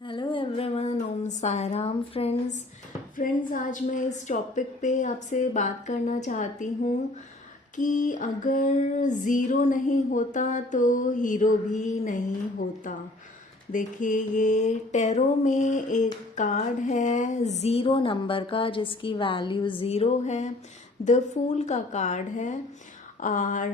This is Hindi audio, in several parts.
Hello everyone, Om Sairam friends, आज मैं इस टॉपिक पे आपसे बात करना चाहती हूँ कि अगर ज़ीरो नहीं होता तो हीरो भी नहीं होता। देखिए, ये टैरो में एक कार्ड है ज़ीरो नंबर का, जिसकी वैल्यू ज़ीरो है। द फूल का कार्ड है और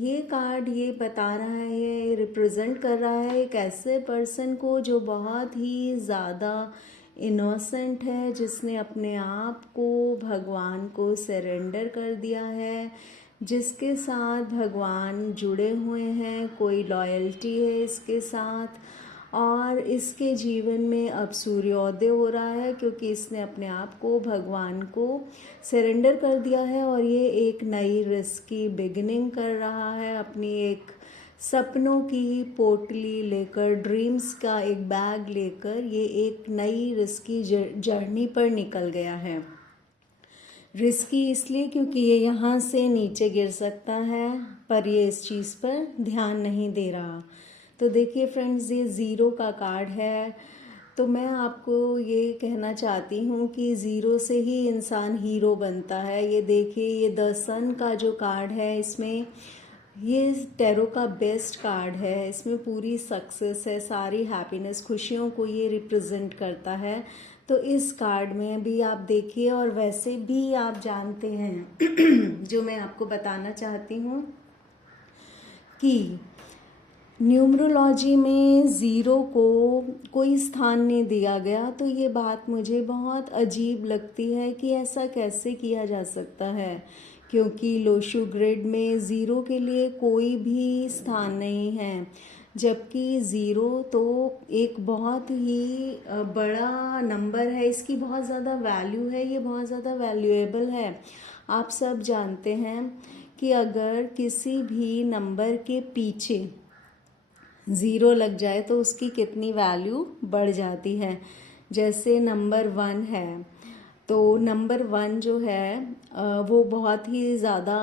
ये कार्ड ये बता रहा है, ये रिप्रेजेंट कर रहा है एक ऐसे पर्सन को जो बहुत ही ज़्यादा इनोसेंट है, जिसने अपने आप को भगवान को सरेंडर कर दिया है, जिसके साथ भगवान जुड़े हुए हैं, कोई लॉयल्टी है इसके साथ। और इसके जीवन में अब सूर्योदय हो रहा है, क्योंकि इसने अपने आप को भगवान को सरेंडर कर दिया है और ये एक नई रिस्क की बिगिनिंग कर रहा है। अपनी एक सपनों की पोटली लेकर, ड्रीम्स का एक बैग लेकर, ये एक नई रिस्क की जर्नी पर निकल गया है। रिस्की इसलिए क्योंकि ये यहाँ से नीचे गिर सकता है, पर ये इस चीज़ पर ध्यान नहीं दे रहा। तो देखिए फ्रेंड्स, ये ज़ीरो का कार्ड है। तो मैं आपको ये कहना चाहती हूँ कि ज़ीरो से ही इंसान हीरो बनता है। ये देखिए, ये द सन का जो कार्ड है, इसमें ये टैरो का बेस्ट कार्ड है। इसमें पूरी सक्सेस है, सारी हैप्पीनेस, खुशियों को ये रिप्रेजेंट करता है। तो इस कार्ड में भी आप देखिए, और वैसे भी आप जानते हैं जो मैं आपको बताना चाहती हूँ कि न्यूमरोलॉजी में ज़ीरो को कोई स्थान नहीं दिया गया। तो ये बात मुझे बहुत अजीब लगती है कि ऐसा कैसे किया जा सकता है, क्योंकि लोशु ग्रिड में ज़ीरो के लिए कोई भी स्थान नहीं है। जबकि ज़ीरो तो एक बहुत ही बड़ा नंबर है, इसकी बहुत ज़्यादा वैल्यू है, ये बहुत ज़्यादा वैल्यूएबल है। आप सब जानते हैं कि अगर किसी भी नंबर के पीछे ज़ीरो लग जाए तो उसकी कितनी वैल्यू बढ़ जाती है। जैसे नंबर 1 है, तो नंबर 1 जो है वो बहुत ही ज़्यादा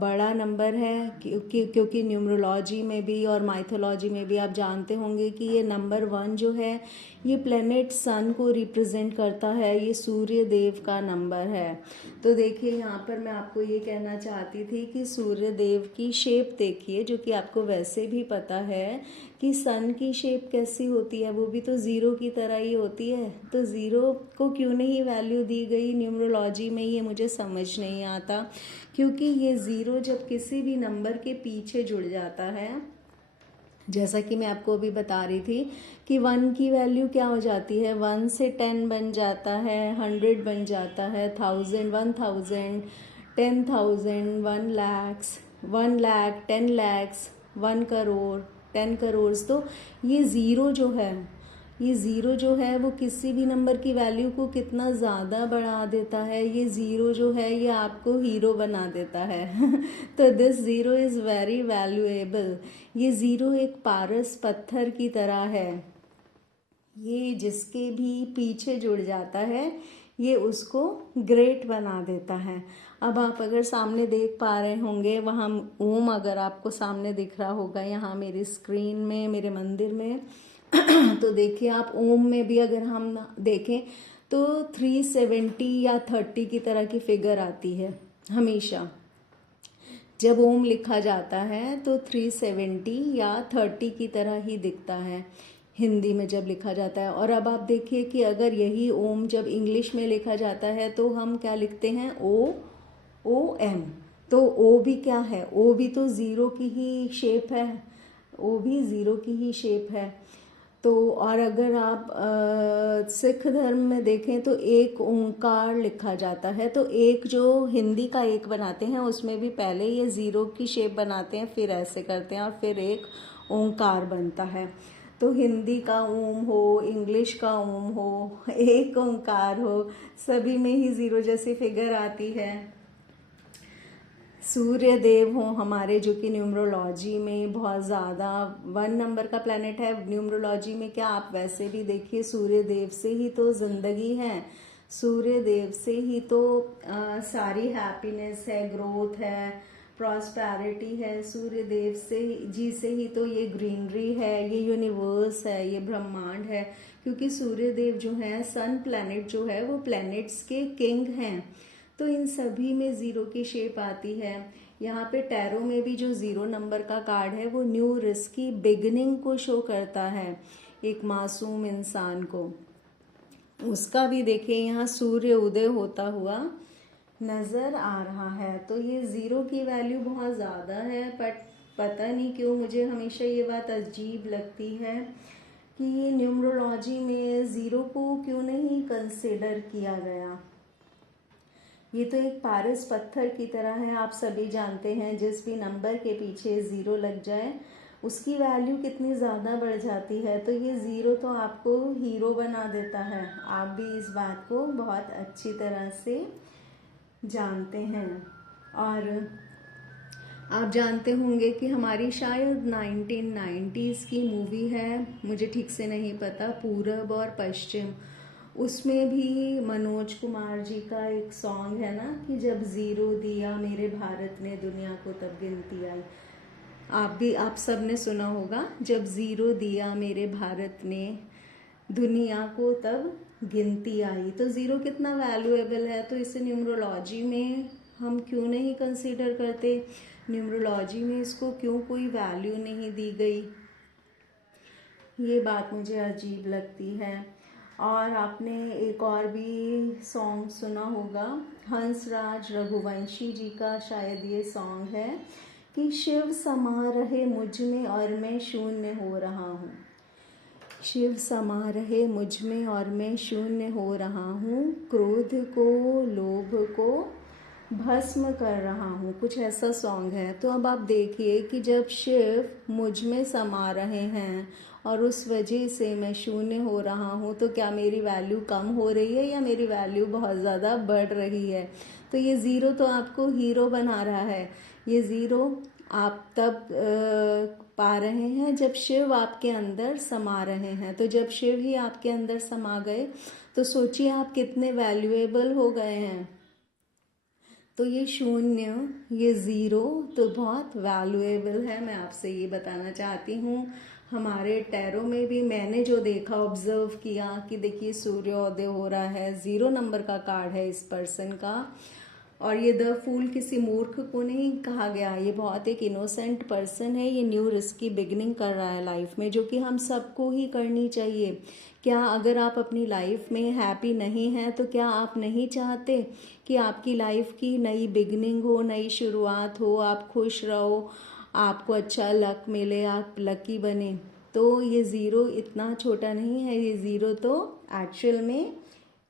बड़ा नंबर है, क्योंकि न्यूमरोलॉजी में भी और माइथोलॉजी में भी आप जानते होंगे कि ये नंबर 1 जो है, ये प्लेनेट सन को रिप्रेजेंट करता है, ये सूर्य देव का नंबर है। तो देखिए, यहाँ पर मैं आपको ये कहना चाहती थी कि सूर्य देव की शेप देखिए, जो कि आपको वैसे भी पता है कि सन की शेप कैसी होती है, वो भी तो ज़ीरो की तरह ही होती है। तो ज़ीरो को क्यों नहीं वैल्यू दी गई न्यूमरोलॉजी में, ये मुझे समझ नहीं आता। क्योंकि ये ज़ीरो जब किसी भी नंबर के पीछे जुड़ जाता है, जैसा कि मैं आपको अभी बता रही थी कि 1 की वैल्यू क्या हो जाती है, 1 से 10 बन जाता है, 100 बन जाता है, 1000, 1000, 10,000, 1 लाख, 1 लाख, 10 लैक्स, 1 करोड़, 10 करोड़। तो ये ज़ीरो जो है, ये ज़ीरो जो है वो किसी भी नंबर की वैल्यू को कितना ज़्यादा बढ़ा देता है। ये ज़ीरो जो है, ये आपको हीरो बना देता है तो this zero is very valuable. ये ज़ीरो एक पारस पत्थर की तरह है, ये जिसके भी पीछे जुड़ जाता है, ये उसको ग्रेट बना देता है। अब आप अगर सामने देख पा रहे होंगे, वहाँ ओम अगर आपको सामने दिख रहा होगा यहाँ मेरी स्क्रीन में, मेरे मंदिर में तो देखिए, आप ओम में भी अगर हम देखें तो 370 या 30 की तरह की फिगर आती है हमेशा। जब ओम लिखा जाता है तो 370 या 30 की तरह ही दिखता है हिंदी में जब लिखा जाता है। और अब आप देखिए कि अगर यही ओम जब इंग्लिश में लिखा जाता है तो हम क्या लिखते हैं, OM। तो ओ भी क्या है, ओ भी तो ज़ीरो की ही शेप है, ओ भी ज़ीरो की ही शेप है। तो और अगर आप सिख धर्म में देखें तो एक ओंकार लिखा जाता है। तो एक जो हिंदी का एक बनाते हैं, उसमें भी पहले ये ज़ीरो की शेप बनाते हैं, फिर ऐसे करते हैं और फिर एक ओंकार बनता है। तो हिंदी का ओम हो, इंग्लिश का ओम हो, एक ओंकार हो, सभी में ही ज़ीरो जैसी फिगर आती है। सूर्य देव हो हमारे, जो कि न्यूमरोलॉजी में बहुत ज़्यादा 1 नंबर का प्लैनेट है। न्यूमरोलॉजी में क्या, आप वैसे भी देखिए, सूर्य देव से ही तो ज़िंदगी है, सूर्य देव से ही तो सारी हैप्पीनेस है, ग्रोथ है, प्रॉस्पेरिटी है, सूर्य देव से जी से ही तो ये ग्रीनरी है, ये यूनिवर्स है, ये ब्रह्मांड है, क्योंकि सूर्य देव जो है सन प्लैनेट जो है वो प्लैनेट्स के किंग हैं। तो इन सभी में ज़ीरो की शेप आती है। यहाँ पे टैरो में भी जो ज़ीरो नंबर का कार्ड है वो न्यू रिस्क की बिगनिंग को शो करता है, एक मासूम इंसान को। उसका भी देखिए यहाँ सूर्य उदय होता हुआ नज़र आ रहा है। तो ये ज़ीरो की वैल्यू बहुत ज़्यादा है, बट पता नहीं क्यों मुझे हमेशा ये बात अजीब लगती है कि न्यूमरोलॉजी में ज़ीरो को क्यों नहीं कंसिडर किया गया। ये तो एक पारस पत्थर की तरह है, आप सभी जानते हैं जिस भी नंबर के पीछे ज़ीरो लग जाए उसकी वैल्यू कितनी ज़्यादा बढ़ जाती है। तो ये ज़ीरो तो आपको हीरो बना देता है, आप भी इस बात को बहुत अच्छी तरह से जानते हैं। और आप जानते होंगे कि हमारी शायद 1990s की मूवी है, मुझे ठीक से नहीं पता, पूरब और पश्चिम, उसमें भी मनोज कुमार जी का एक सॉन्ग है ना कि जब ज़ीरो दिया मेरे भारत ने दुनिया को तब गिनती आई। आप सब ने सुना होगा, जब ज़ीरो दिया मेरे भारत ने दुनिया को तब गिनती आई। तो ज़ीरो कितना वैल्यूएबल है, तो इसे न्यूमरोलॉजी में हम क्यों नहीं कंसीडर करते, न्यूमरोलॉजी में इसको क्यों कोई वैल्यू नहीं दी गई, ये बात मुझे अजीब लगती है। और आपने एक और भी सॉन्ग सुना होगा, हंसराज रघुवंशी जी का शायद ये सॉन्ग है कि शिव समा रहे मुझ में और मैं शून्य हो रहा हूँ, शिव समा रहे मुझ में और मैं शून्य हो रहा हूँ, क्रोध को लोभ को भस्म कर रहा हूँ, कुछ ऐसा सॉन्ग है। तो अब आप देखिए कि जब शिव मुझ में समा रहे हैं और उस वजह से मैं शून्य हो रहा हूँ, तो क्या मेरी वैल्यू कम हो रही है या मेरी वैल्यू बहुत ज़्यादा बढ़ रही है। तो ये ज़ीरो तो आपको हीरो बना रहा है। ये ज़ीरो आप तब पा रहे हैं जब शिव आपके अंदर समा रहे हैं। तो जब शिव ही आपके अंदर समा गए तो सोचिए आप कितने वैल्यूएबल हो गए हैं। तो ये शून्य, ये ज़ीरो तो बहुत वैल्यूएबल है, मैं आपसे ये बताना चाहती हूँ। हमारे टैरो में भी मैंने जो देखा, ऑब्जर्व किया कि देखिए सूर्योदय हो रहा है, ज़ीरो नंबर का कार्ड है इस पर्सन का। और ये द फूल किसी मूर्ख को नहीं कहा गया, ये बहुत एक इनोसेंट पर्सन है, ये न्यू रिस्क की बिगनिंग कर रहा है लाइफ में, जो कि हम सबको ही करनी चाहिए। क्या अगर आप अपनी लाइफ में हैप्पी नहीं हैं तो क्या आप नहीं चाहते कि आपकी लाइफ की नई बिगनिंग हो, नई शुरुआत हो, आप खुश रहो, आपको अच्छा लक मिले, आप लकी बने। तो ये ज़ीरो इतना छोटा नहीं है, ये ज़ीरो तो एक्चुअल में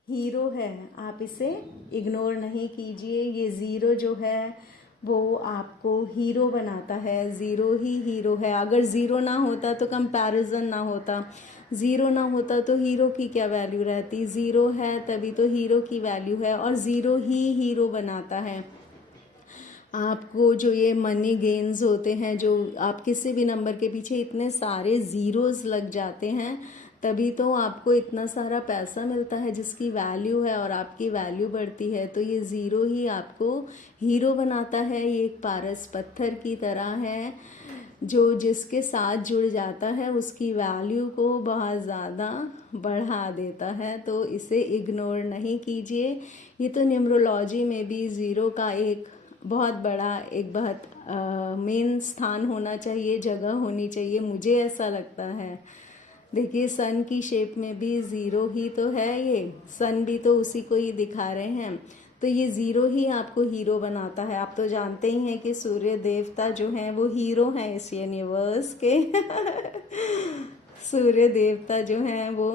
हीरो है, आप इसे इग्नोर नहीं कीजिए। ये ज़ीरो जो है वो आपको हीरो बनाता है, ज़ीरो ही हीरो है। अगर ज़ीरो ना होता तो कंपैरिजन ना होता, ज़ीरो ना होता तो हीरो की क्या वैल्यू रहती। ज़ीरो है तभी तो हीरो की वैल्यू है, और ज़ीरो ही हीरो बनाता है। आपको जो ये मनी गेन्स होते हैं, जो आप किसी भी नंबर के पीछे इतने सारे ज़ीरोज़ लग जाते हैं, तभी तो आपको इतना सारा पैसा मिलता है जिसकी वैल्यू है और आपकी वैल्यू बढ़ती है। तो ये ज़ीरो ही आपको हीरो बनाता है। ये एक पारस पत्थर की तरह है जो जिसके साथ जुड़ जाता है उसकी वैल्यू को बहुत ज़्यादा बढ़ा देता है। तो इसे इग्नोर नहीं कीजिए। ये तो न्यूमरोलॉजी में भी ज़ीरो का एक बहुत बड़ा, एक बहुत मेन स्थान होना चाहिए, जगह होनी चाहिए, मुझे ऐसा लगता है। देखिए सन की शेप में भी ज़ीरो ही तो है, ये सन भी तो उसी को ही दिखा रहे हैं। तो ये ज़ीरो ही आपको हीरो बनाता है। आप तो जानते ही हैं कि सूर्य देवता जो हैं वो हीरो हैं इस यूनिवर्स के सूर्य देवता जो हैं वो,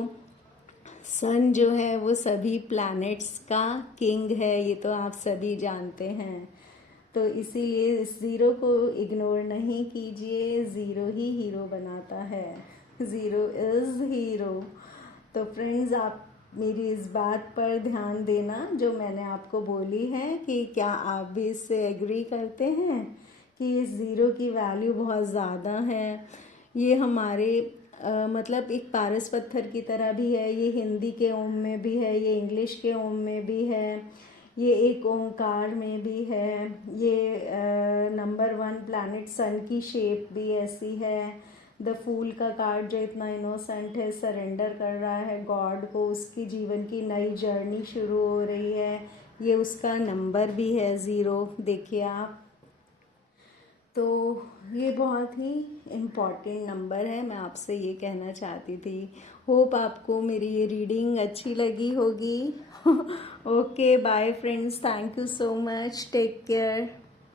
सन जो है वो सभी प्लैनेट्स का किंग है, ये तो आप सभी जानते हैं। तो इसीलिए इस ज़ीरो को इग्नोर नहीं कीजिए, ज़ीरो ही हीरो बनाता है, ज़ीरो इज़ हीरो। तो फ्रेंड्स, आप मेरी इस बात पर ध्यान देना जो मैंने आपको बोली है, कि क्या आप भी इससे एग्री करते हैं कि इस ज़ीरो की वैल्यू बहुत ज़्यादा है। ये हमारे मतलब एक पारस पत्थर की तरह भी है, ये हिंदी के ओम में भी है, ये इंग्लिश के ओम में भी है, ये एक ओंकार में भी है, ये नंबर 1 प्लैनेट सन की शेप भी ऐसी है। द फूल का कार्ड जो इतना इनोसेंट है, सरेंडर कर रहा है गॉड को, उसकी जीवन की नई जर्नी शुरू हो रही है। ये उसका नंबर भी है 0, देखिए आप। तो ये बहुत ही इम्पॉर्टेंट नंबर है, मैं आपसे ये कहना चाहती थी। होप आपको मेरी ये रीडिंग अच्छी लगी होगी। Okay bye friends, thank you so much, take care.